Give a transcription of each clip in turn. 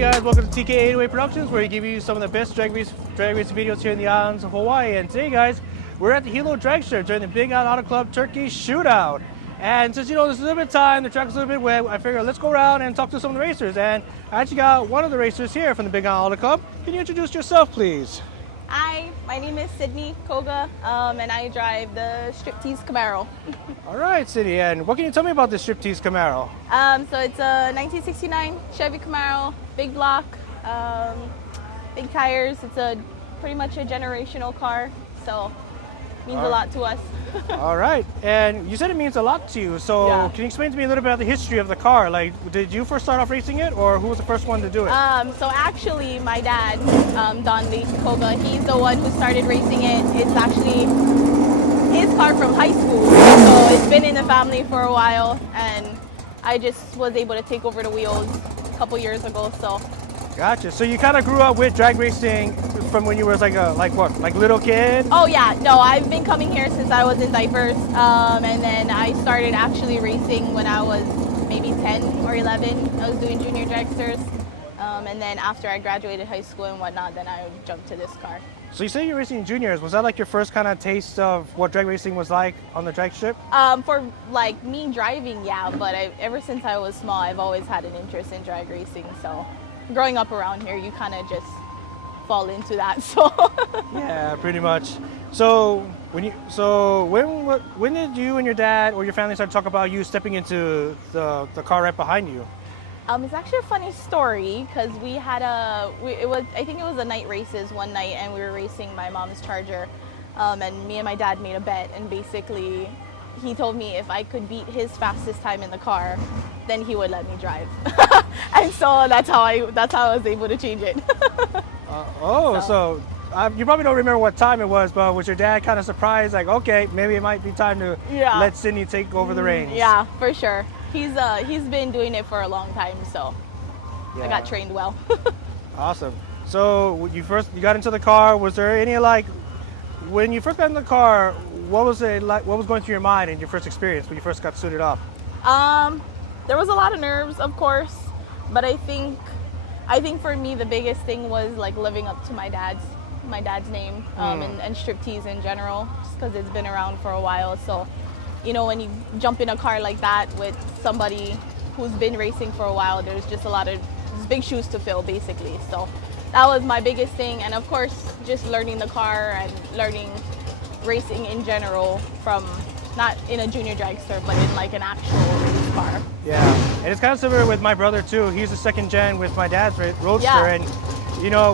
guys, welcome to TK808 Productions, where we give you some of the best drag race videos here in the islands of Hawaii. And today, guys, we're at the Hilo Dragstrip during the Big ALOHA Club Turkey Shootout. And since, there's a little bit of time, the track's a little bit wet, I figured let's go around and talk to some of the racers. And I actually got one of the racers here from the Big ALOHA Club. Can you introduce yourself, please? Hi, my name is Sydney Koga, and I drive the Striptease Camaro. All right, Sydney, and what can you tell me about the Striptease Camaro? So it's a 1969 Chevy Camaro, big block, big tires. It's pretty much a generational car, so it means a lot to us. All right, and you said it means a lot to you, so Yeah. Can you explain to me a little bit about the history of the car? Like, did you first start off racing it, or who was the first one to do it? So actually, my dad, Donley Koga, he's the one who started racing it. It's actually his car from high school, so it's been in the family for a while, and I just was able to take over the wheels a couple years ago. So. Gotcha. So you kind of grew up with drag racing from when you were like little kid? Oh yeah, no, I've been coming here since I was in diapers, and then I started actually racing when I was maybe 10 or 11. I was doing junior dragsters, and then after I graduated high school and whatnot, then I jumped to this car. So you say you're racing juniors. Was that like your first kind of taste of what drag racing was like on the drag strip? For like me driving, yeah, but ever since I was small, I've always had an interest in drag racing. So growing up around here, you kind of just fall into that. So yeah, pretty much. So when did you and your dad or your family start to talk about you stepping into the car right behind you? It's actually a funny story because we had I think it was the night races one night, and we were racing my mom's Charger, and me and my dad made a bet, and basically he told me if I could beat his fastest time in the car, then he would let me drive. And so that's how I was able to change it. So you probably don't remember what time it was, but was your dad kind of surprised, like, okay, maybe it might be time to let Sydney take over the reins? Yeah, for sure. He's been doing it for a long time, so I got trained well. Awesome. So you got into the car. Was there any when you first got in the car, what was it like? What was going through your mind in your first experience when you first got suited up? There was a lot of nerves, of course, but I think for me the biggest thing was like living up to my dad's name, and Striptease in general, just because it's been around for a while. So, when you jump in a car like that with somebody who's been racing for a while, there's just there's big shoes to fill, basically. So that was my biggest thing, and of course, just learning the car and learning racing in general from not in a junior dragster, but in like an actual race car. Yeah, and it's kind of similar with my brother too. He's a second gen with my dad's roadster, and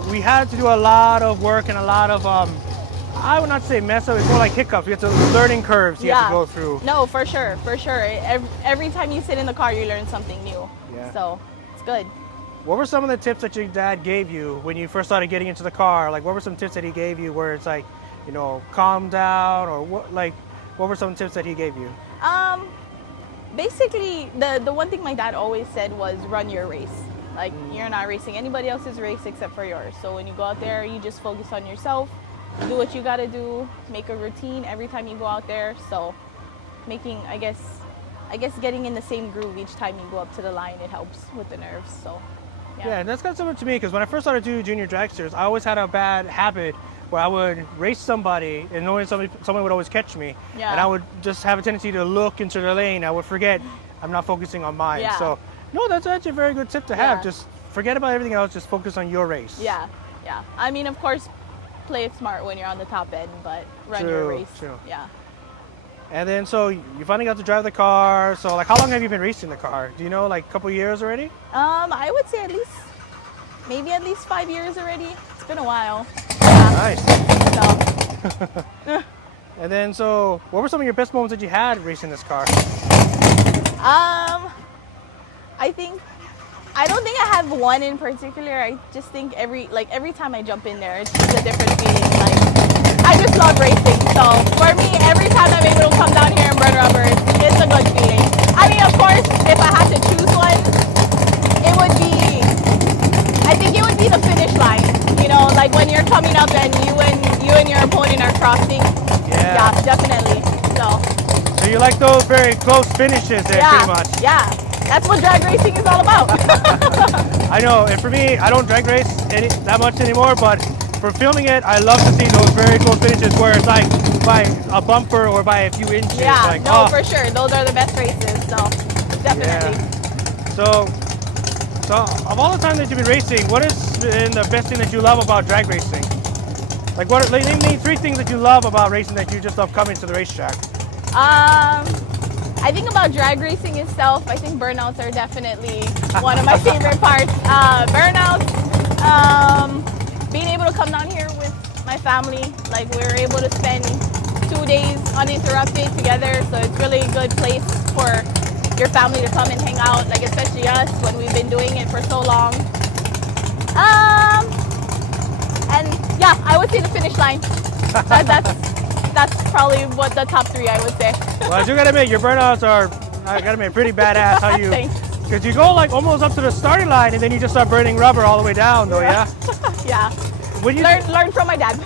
we had to do a lot of work and a lot of I would not say mess up, it's more like hiccups. We have to learning curves you have to go through. No, for sure. Every time you sit in the car, you learn something new. Yeah. So it's good. What were some of the tips that your dad gave you when you first started getting into the car? Like, what were some tips that he gave you where it's like, calm down, or what were some tips that he gave you? Basically, the one thing my dad always said was run your race. Like, you're not racing anybody else's race except for yours. So when you go out there, you just focus on yourself, do what you got to do, make a routine every time you go out there. So making, I guess getting in the same groove each time you go up to the line, it helps with the nerves. So yeah, and that's kind of similar to me, because when I first started doing junior dragsters, I always had a bad habit where I would race somebody and knowing someone would always catch me, and I would just have a tendency to look into the lane. I would forget I'm not focusing on mine. Yeah. So no, that's actually a very good tip to have. Just forget about everything else, just focus on your race. Yeah. I mean, of course, play it smart when you're on the top end, but run your race. True. Yeah. And then, so you finally got to drive the car. So, like, how long have you been racing the car? Do you know, like, a couple years already? I would say maybe at least 5 years already. It's been a while. Yeah. Nice. So. And then, so what were some of your best moments that you had racing this car? I don't think I have one in particular. I just think every time I jump in there, it's just a different feeling. Like, I just love racing. So for me, every time I'm able to come down here and burn rubber, it's a good feeling. I mean, of course, if I had to choose one, I think it would be the finish line. Like when you're coming up and you and your opponent are crossing. Yeah, definitely. So you like those very close finishes there, pretty much. Yeah. That's what drag racing is all about. I know, and for me, I don't drag race that much anymore, but for filming it, I love to see those very close finishes where it's like by a bumper or by a few inches. Yeah, like, no, for sure. Those are the best races, so definitely. Yeah. So of all the time that you've been racing, what has been the best thing that you love about drag racing? Like, name me 3 things that you love about racing that you just love coming to the racetrack. I think about drag racing itself, I think burnouts are definitely one of my favorite parts. Burnouts, being able to come down here with my family, like we were able to spend 2 days uninterrupted together, so it's really a good place for your family to come and hang out, like especially us when we've been doing it for so long. And yeah, I would say the finish line. That's probably what the top 3 I would say. Well, I do gotta admit, your burnouts are, I gotta admit, pretty badass. How you, because you go like almost up to the starting line and then you just start burning rubber all the way down though, yeah? Yeah. When you learn from my dad.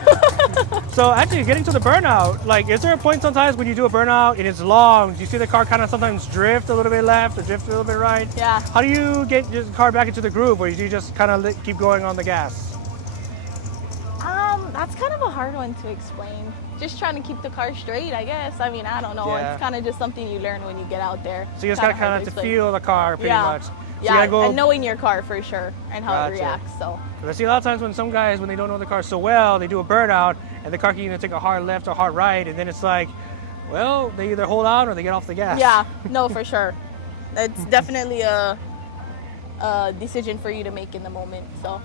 So actually getting to the burnout, like is there a point sometimes when you do a burnout and it's long, do you see the car kind of sometimes drift a little bit left or drift a little bit right? Yeah. How do you get your car back into the groove, or do you just kind of keep going on the gas? That's kind of a hard one to explain. Just trying to keep the car straight, I guess. I mean, I don't know. Yeah. It's kind of just something you learn when you get out there. So you just gotta kind of have to feel the car pretty much. So yeah, you gotta go, and knowing your car for sure and how it reacts. So. I see a lot of times when some guys, when they don't know the car so well, they do a burnout and the car can either take a hard left or hard right, and then it's like, well, they either hold on or they get off the gas. Yeah, no, for sure. It's definitely a decision for you to make in the moment. So.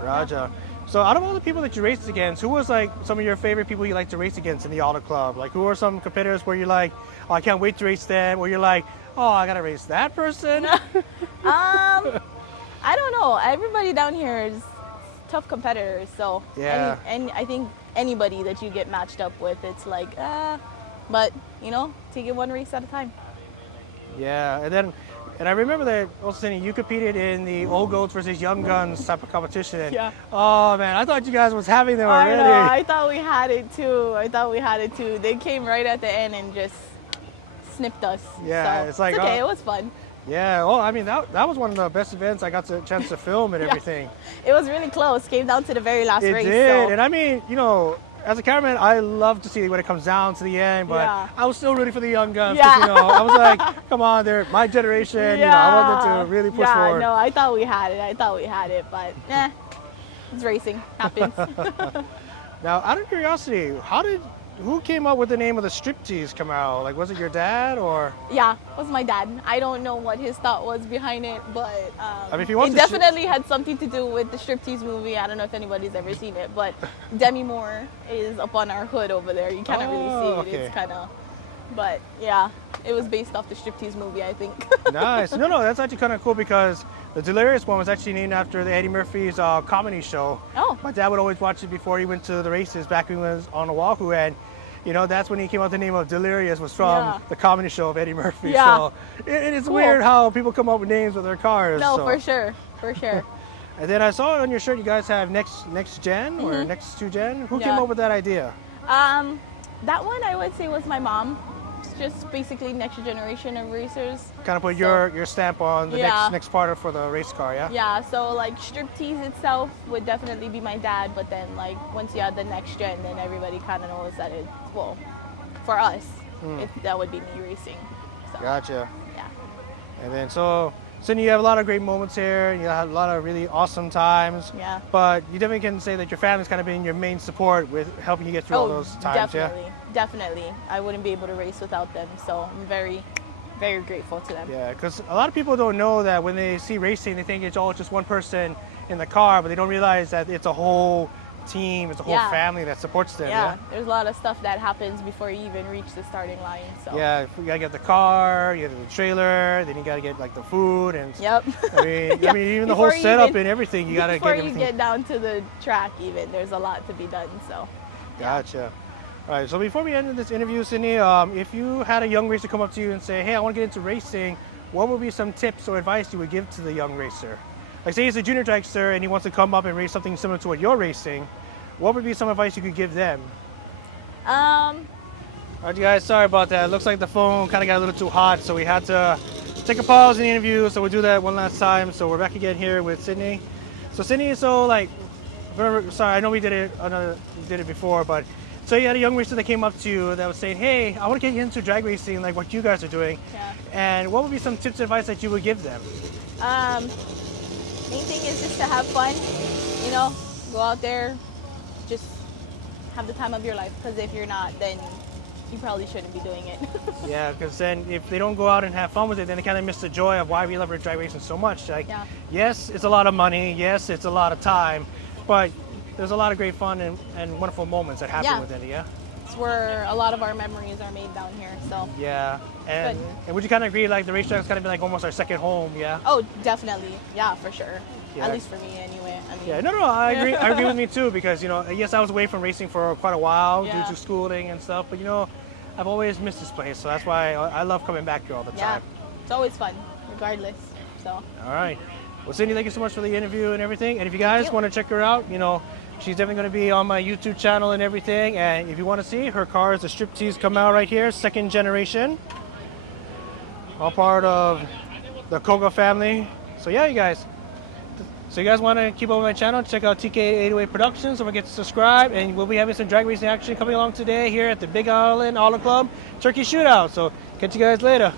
Roger. So out of all the people that you raced against, who was like some of your favorite people you like to race against in the auto club? Like who are some competitors where you're like, oh, I can't wait to race them, or you're like, oh, I gotta race that person? I don't know. Everybody down here is tough competitors, so yeah. And I think anybody that you get matched up with, it's like, but you know, take it one race at a time. Yeah, and I remember that also saying you competed in the old goats versus young guns type of competition. Yeah. Oh man, I thought you guys was having them already. I know. I thought we had it too. They came right at the end and just snipped us. Yeah, so it's like, it's okay. It was fun. Yeah. Well, I mean that was one of the best events I got the chance to film and everything. It was really close. Came down to the very last race. It did, so. and I mean, you know, as a cameraman, I love to see when it comes down to the end, but Yeah. I was still rooting for the young guns. Yeah. 'Cause, you know, I was like, come on, they're my generation. Yeah. You know, I wanted them to really push forward. No, I thought we had it, but it's racing. Happens. Now, out of curiosity, who came up with the name of the Striptease Camaro? Like, was it your dad or? Yeah, it was my dad. I don't know what his thought was behind it, but I mean, if you want it to definitely had something to do with the Striptease movie. I don't know if anybody's ever seen it, but Demi Moore is up on our hood over there. You cannot really see it. Okay. It's kind of, but yeah, it was based off the Striptease movie, I think. Nice. No, that's actually kind of cool because the Delirious one was actually named after the Eddie Murphy's comedy show. Oh. My dad would always watch it before he went to the races back when he was on Oahu, and you know, that's when he came out. The name of Delirious was from the comedy show of Eddie Murphy. Yeah. So it's Cool. weird how people come up with names with their cars. No, so. for sure. And then I saw it on your shirt. You guys have next gen or next to gen. Who came Yeah. up with that idea? That one I would say was my mom. It's just basically next generation of racers. Kind of put So- your stamp on the next part for the race car, yeah? Yeah, so like Striptease itself would definitely be my dad, but then like once you add the next gen, then everybody kind of knows that it's, well, for us, that would be me racing. So, Gotcha. yeah. And then so Sydney, you have a lot of great moments here. You have a lot of really awesome times. Yeah. But you definitely can say that your family's kind of been your main support with helping you get through all those times, definitely. I wouldn't be able to race without them, so I'm very, very grateful to them. Yeah, because a lot of people don't know that when they see racing, they think it's all just one person in the car, but they don't realize that it's a whole team, it's a whole family that supports them. Yeah, there's a lot of stuff that happens before you even reach the starting line. So. Yeah, you gotta get the car, you gotta get the trailer, then you gotta get like the food and. Yep. I mean, even the whole setup and everything, you gotta before get everything. Before you get down to the track, even there's a lot to be done. So. Gotcha. All right, so before we end this interview, Sydney, if you had a young racer come up to you and say, hey, I want to get into racing, what would be some tips or advice you would give to the young racer? Like say he's a junior dragster and he wants to come up and race something similar to what you're racing, what would be some advice you could give them? All right, you guys, sorry about that. It looks like the phone kind of got a little too hot, so we had to take a pause in the interview, so we'll do that one last time. So we're back again here with Sydney. So Sydney, so like, sorry, I know we did it before, but so you had a young racer that came up to you that was saying, hey, I want to get you into drag racing, like what you guys are doing. Yeah. And what would be some tips and advice that you would give them? Main thing is just to have fun, you know, go out there, just have the time of your life, because if you're not, then you probably shouldn't be doing it. Yeah, because then if they don't go out and have fun with it, then they kind of miss the joy of why we love drag racing so much. Like, Yeah. yes, it's a lot of money, yes, it's a lot of time, but there's a lot of great fun and wonderful moments that happen Yeah. with it, yeah? It's where a lot of our memories are made down here, so. Yeah, and Good. would you kind of agree, like the racetrack's kind of been like almost our second home, yeah? Oh, definitely. Yeah, for sure. Yeah. At least for me, anyway. I mean, Yeah, no, I agree. I agree with me too, because you know, yes, I was away from racing for quite a while Yeah. due to schooling and stuff, but you know, I've always missed this place, so that's why I love coming back here all the yeah, time. it's always fun, regardless. So. All right. Well, Sydney, thank you so much for the interview and everything. And if you guys you. want to check her out, you know, she's definitely going to be on my YouTube channel and everything. And if you want to see, her car is the Striptease Camaro right here, second generation. All part of the Koga family. So yeah, you guys. So you guys want to keep up with my channel, check out TK808 Productions. Don't forget to subscribe. And we'll be having some drag racing action coming along today here at the Big Island ALOHA Club Turkey Shootout. So catch you guys later.